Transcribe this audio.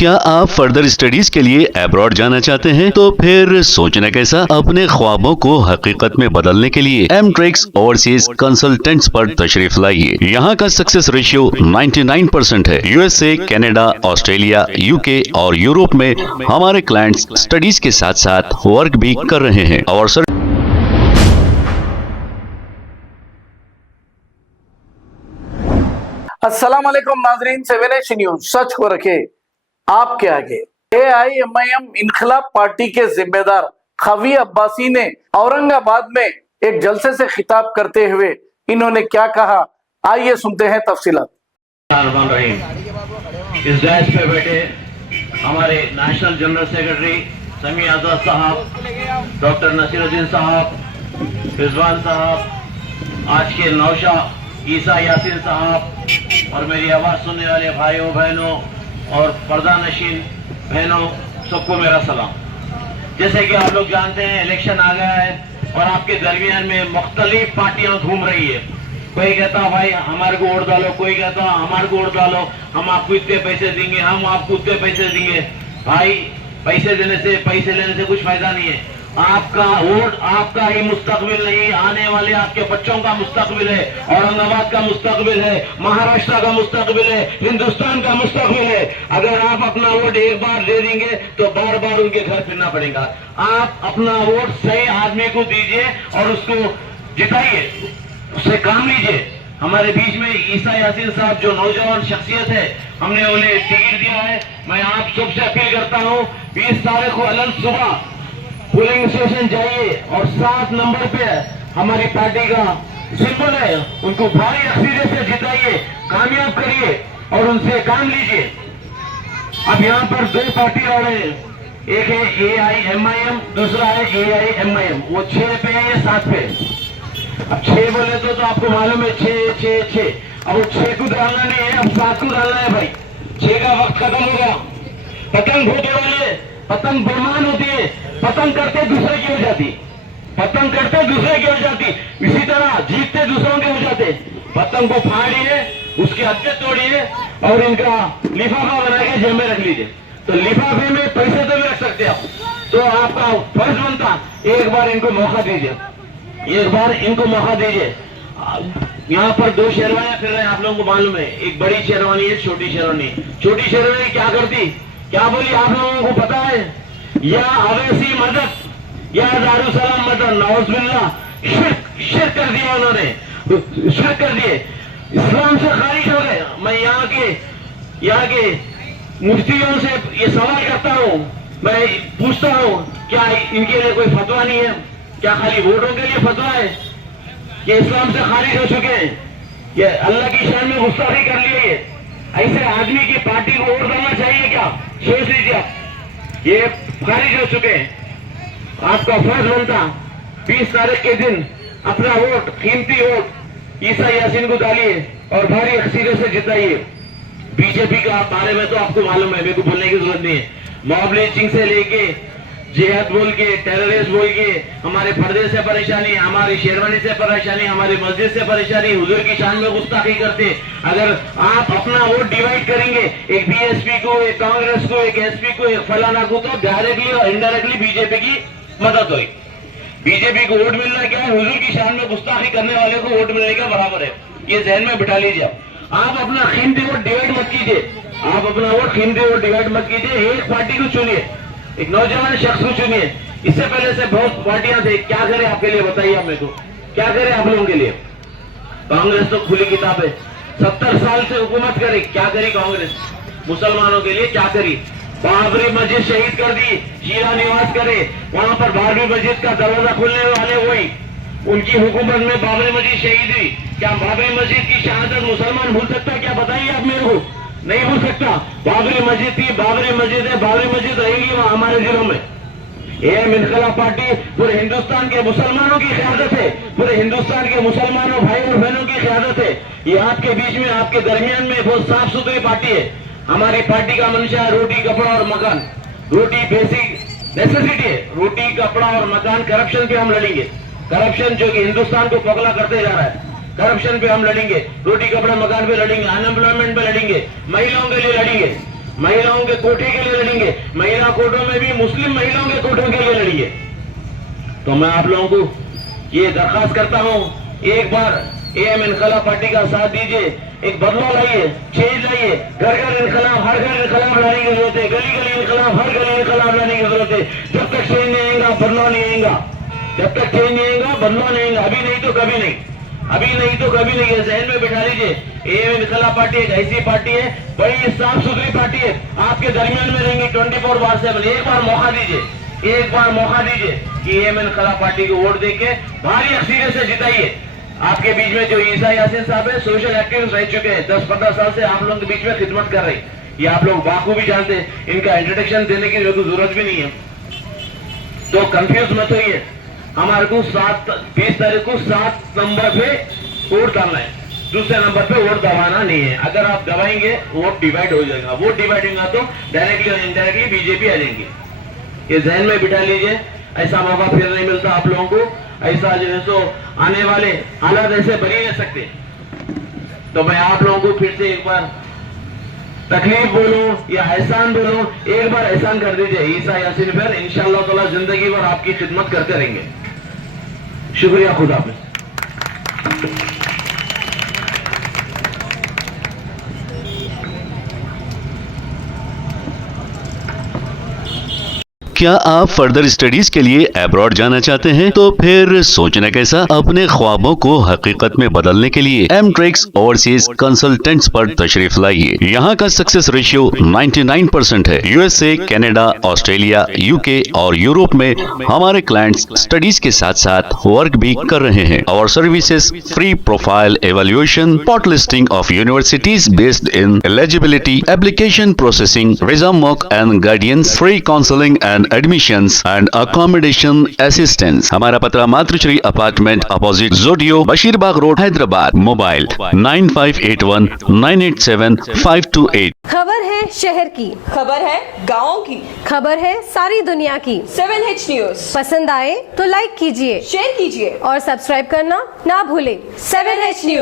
क्या आप further studies के लिए अब्रॉड जाना चाहते हैं? तो फिर सोचना कैसा, अपने ख्वाबों को हकीकत में बदलने के लिए एमट्रिक्स ओवरसीज कंसल्टेंट्स पर तशरीफ लाइए। यहाँ का सक्सेस रेशियो 99% है। यूएसए, कनाडा, ऑस्ट्रेलिया, यूके और यूरोप में हमारे क्लाइंट्स स्टडीज के साथ साथ वर्क भी कर रहे हैं और अस्सलाम वालेकुम नाजरीन, 7H न्यूज सच को रखे आपके आगे। AIMIM इनकलाब पार्टी के जिम्मेदार खवी अब्बासी ने औरंगाबाद में एक जलसे से खिताब करते हुए इन्होंने क्या कहा, आइए सुनते हैं तफसीलात। इस डैश पे बैठे हमारे नेशनल जनरल सेक्रेटरी समी आजाद साहब, डॉक्टर नसीरुद्दीन साहब, रिजवान साहब, आज के नौशा ईसा यासीन साहब और मेरी आवाज सुनने वाले भाइयों बहनों और पर्दा नशीन बहनों, सबको मेरा सलाम। जैसे कि आप लोग जानते हैं, इलेक्शन आ गया है और आपके दरमियान में मुख्तलिफ पार्टियां घूम रही है। कोई कहता भाई हमारे को वोट डालो, कोई कहता हमारे को वोट डालो, हम आपको इतने पैसे देंगे, हम आपको उतने पैसे देंगे। भाई पैसे देने से, पैसे लेने से कुछ फायदा नहीं है। आपका वोट आपका ही मुस्तकबिल नहीं, आने वाले आपके बच्चों का मुस्तकबिल है, औरंगाबाद का मुस्तकबिल है, महाराष्ट्र का मुस्तकबिल है, हिंदुस्तान का मुस्तकबिल है। अगर आप अपना वोट एक बार दे देंगे तो बार बार उनके घर फिरना पड़ेगा। आप अपना वोट सही आदमी को दीजिए और उसको जिताइए, उससे काम लीजिए। हमारे बीच में ईसा यासीन साहब जो नौजवान शख्सियत है, हमने उन्हें टिकट दिया है। मैं आप सबसे अपील करता हूँ, 20 तारीख को अलग सुबह पोलिंग स्टेशन जाइए और 7 नंबर पे हमारी पार्टी का सिंबल है, उनको भारी अक्सरियत से जिताइए, कामयाब करिए और उनसे काम लीजिए। अब यहाँ पर 2 पार्टी आ रहे हैं, एक है AIMIM, दूसरा है AIMIM। वो 6 पे है या 7 पे? अब 6 बोले तो आपको मालूम है 6। अब वो 6 को डालना नहीं है, अब 7 को डालना है। भाई 6 का वक्त खत्म हो गया। पतंग घोटे वाले, पतंग बेमान होती है, पतंग करते दूसरे की हो जाती, पतंग करते दूसरे की हो जाती, इसी तरह जीतते दूसरों के हो जाते। पतंग को फाड़िए, उसके हत्थे तोड़िए और इनका लिफाफा बना के जेब में रख लीजिए। तो लिफाफे में पैसे तो भी रख सकते आप, तो आपका फर्ज बनता एक बार इनको मौका दीजिए, एक बार इनको मौका दीजिए। यहाँ पर 2 शेरवानियां फिर रहे हैं, आप लोगों को मालूम है, एक बड़ी शेरवानी है, छोटी शेरवानी। छोटी शेरवानी क्या करती, क्या बोली आप लोगों को पता है? या अवैसी मदद या दारुसलाम मदद, नौजुबिल्लाह, शिर्क कर दिया उन्होंने, शिर्क कर दिए, इस्लाम से खारिज हो गए। मैं यहाँ के मुफ्तियों से ये सवाल करता हूँ, मैं पूछता हूँ, क्या इनके लिए कोई फतवा नहीं है? क्या खाली वोटों के लिए फतवा है कि इस्लाम से खारिज हो चुके हैं, ये अल्लाह की शान में गुस्ताखी कर लिए? ऐसे आदमी की पार्टी को वोट डालना चाहिए क्या? सोच लीजिए आप, ये खारिज हो चुके हैं। आपका फर्ज बनता 20 तारीख के दिन अपना वोट, कीमती वोट ईसा यासीन को डालिए और भारी अक्सरियत से जिताइए। बीजेपी का बारे में तो आपको मालूम है, मेरे को बोलने की जरूरत नहीं है। मॉब लिंचिंग से लेके जिहाद बोल के, टेररिस्ट बोल के, हमारे पर्दे से परेशानी, हमारी शेरवानी से परेशानी, हमारी मस्जिद से परेशानी, हुजूर की शान में गुस्ताखी करते। अगर आप अपना वोट डिवाइड करेंगे, एक बीएसपी को, एक कांग्रेस को, एक एसपी को, एक फलाना को, तो डायरेक्टली और इनडायरेक्टली बीजेपी की मदद हुई। बीजेपी को वोट मिलना क्या है? हुजूर की शान में गुस्ताखी करने वाले को वोट मिलने का बराबर है। ये जहन में बिठा लीजिए। आप अपना कीमती वोट डिवाइड मत कीजिए, आप अपना वोट कीमती वोट डिवाइड मत कीजिए। एक पार्टी को चुनिए, एक नौजवान शख्स को चुनिए। इससे पहले से बहुत पार्टियां थे, क्या करें आपके लिए बताइए आप मेरे को, क्या करें आप लोगों के लिए? कांग्रेस तो खुली किताब है, 70 साल से हुकूमत करे, क्या करी कांग्रेस मुसलमानों के लिए? क्या करी? बाबरी मस्जिद शहीद कर दी, शीरा निवास करे, वहां पर बाबरी मस्जिद का दरवाजा खुलने वाले हुई, उनकी हुकूमत में बाबरी मस्जिद शहीद हुई। क्या बाबरी मस्जिद की शहादत मुसलमान भूल सकता है क्या? बताइए आप मेरे को। नहीं भूल सकता। बाबरी मस्जिद थी, बाबरी मस्जिद है, बाबरी मस्जिद रहेगी वहां हमारे जिलों में। ये इनकलाब पार्टी पूरे हिंदुस्तान के मुसलमानों की क़यादत है, पूरे हिंदुस्तान के मुसलमानों भाई और बहनों की क़यादत है। ये आपके बीच में, आपके दरमियान में बहुत साफ सुथरी पार्टी है। हमारी पार्टी का मंशा है रोटी, कपड़ा और मकान। रोटी बेसिक नेसेसिटी है, रोटी, कपड़ा और मकान। करप्शन पे हम लड़ेंगे, करप्शन जो कि हिंदुस्तान को पगला करते जा रहा है, करप्शन पे हम लड़ेंगे, रोटी, कपड़ा, मकान पे लड़ेंगे, अनएम्प्लॉयमेंट पे लड़ेंगे, महिलाओं के लिए लड़ेंगे। महिलाओं के कोटे के लिए लड़ेंगे, महिला कोटों में भी मुस्लिम महिलाओं के कोटों के लिए लड़ेंगे। तो मैं आप लोगों को ये दरखास्त करता हूं, एक बार एएम इनकलाब पार्टी का साथ दीजिए, एक बदलाव लाइए, चेंज लाइए। घर घर इनकलाब, हर घर इनकलाब लाने की जरूरत है, गली गली इनकलाब, हर गली इनकलाब लाने की जरूरत है। जब तक चेंज नहीं आएगा बदलाव नहीं आएगा, जब तक चेंज नहीं आएगा बदलाव नहीं आएगा। अभी नहीं तो कभी नहीं, अभी नहीं तो कभी नहीं है, जहन में बिठा लीजिए। एएम इनकलाब पार्टी एक ऐसी पार्टी है, बड़ी साफ सुथरी पार्टी है, आपके दरमियान में रहेंगे 24/7। एक बार मौका दीजिए, एक बार मौका दीजिए कि एएम इनकलाब पार्टी को वोट देके भारी अक्सरियत से जिताइए। आपके बीच में जो ईसा यासीन साहब है, सोशल एक्टिविस्ट रह चुके हैं, 10-15 साल से आप लोगों के बीच में खिदमत कर रहे हैं, ये आप लोग बाखूबी जानते हैं, इनका इंट्रोडक्शन देने की जरूरत भी नहीं है। तो कंफ्यूज मत होइए, हमारे को 20 तारीख को 7 नंबर पे वोट डालना है, दूसरे नंबर पे वोट दबाना नहीं है। अगर आप दबाएंगे वोट डिवाइड हो जाएगा, वोट डिवाइड होगा तो डायरेक्टली और इनडायरेक्टली बीजेपी आ जाएंगे। ये जहन में बिठा लीजिए, ऐसा मौका फिर नहीं मिलता आप लोगों को, ऐसा जो है सो आने वाले हालात ऐसे बन ही नहीं सकते। तो मैं आप लोगों को फिर से एक बार तकलीफ बोलूं या एहसान बोलूं, एक बार एहसान कर दीजिए ईसा यासीन पर, इंशाअल्लाह ताला जिंदगी भर आपकी खिदमत करते रहेंगे। शुक्रिया, खुदा हाफिज़। क्या आप फर्दर स्टडीज के लिए अब्रॉड जाना चाहते हैं? तो फिर सोचना कैसा, अपने ख्वाबों को हकीकत में बदलने के लिए एमट्रिक्स ओवरसीज कंसल्टेंट्स पर तशरीफ लाइए। यहाँ का सक्सेस रेशियो 99% है। यूएसए, कनाडा, ऑस्ट्रेलिया, यूके और यूरोप में हमारे क्लाइंट्स स्टडीज के साथ साथ वर्क भी कर रहे हैं। और services free profile evaluation, spot listing of universities based in eligibility, application processing, visa mock and guidance, free counselling and admissions and accommodation assistance. हमारा पता मातृश्री अपार्टमेंट अपोजिट जोडियो, बशीरबाग रोड, हैदराबाद। मोबाइल 9581987528। खबर है शहर की, खबर है गाँव की, खबर है सारी दुनिया की। 7H न्यूज पसंद आए तो लाइक कीजिए, शेयर कीजिए और सब्सक्राइब करना ना भूलें। 7H news.